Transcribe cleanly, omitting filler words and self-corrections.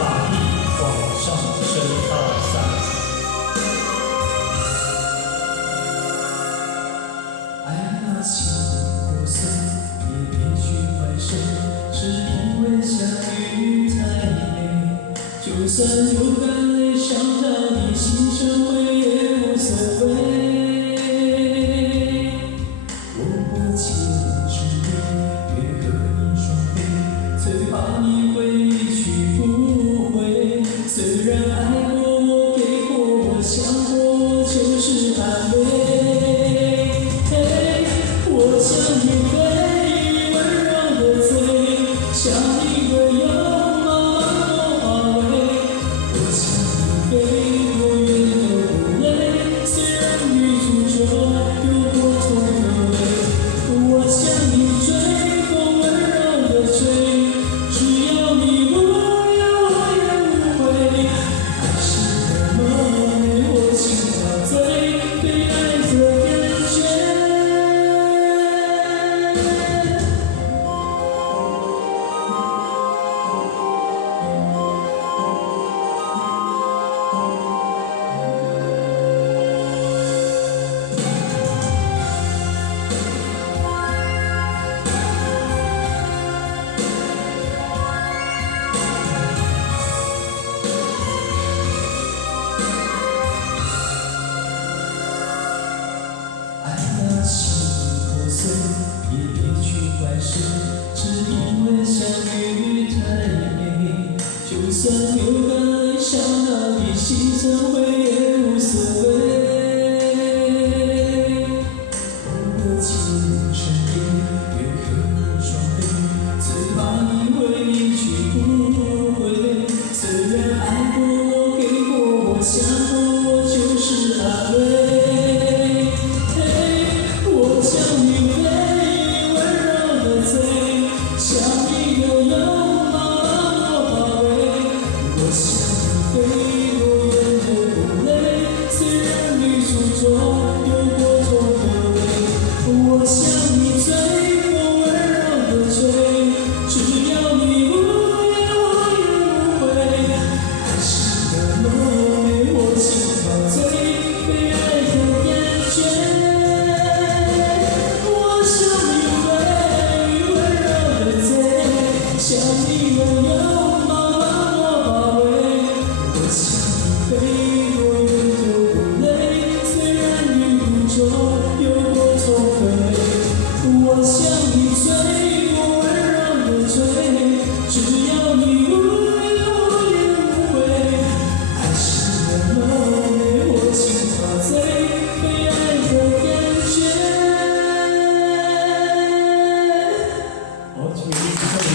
法力往上升到3。爱那心破碎，也别去怪谁，是因为相遇太美。就算流干泪，伤到你心成灰也无所谓。我过千世夜，愿和你双飞，最怕你回去不回。虽然爱过我，给过我，想过我，就是安慰。我像一杯温柔的醉，像一个拥抱我化为。我像一杯多远的无泪，虽然女主角有过痛的味。我像你追风温柔的追，只要你不要我也无悔。爱是那么美，我心陶醉，被爱的感觉。爱那心破碎，也别去怪谁，只因为相遇太美。就算流干泪，伤到你心成灰也无所谓。我过千山夜，愿和你双飞，最怕你回去不回。虽然爱过我，给过我，想过我，就是安慰。我像一杯温柔的醉，像一个拥抱把我包围。我像一杯多远的无泪，虽然女主角有过痛的味。我像你追风温柔的追，只要你无言我也无悔。爱是那么美，我心陶醉，被爱的感觉。像一个拥抱把我包围。我像一杯多远的无泪，虽然女主角有过痛的味。我像你追风温柔的追，只要你无言我也无悔。爱是那么美，我心陶醉，被爱的感觉。好，请你一起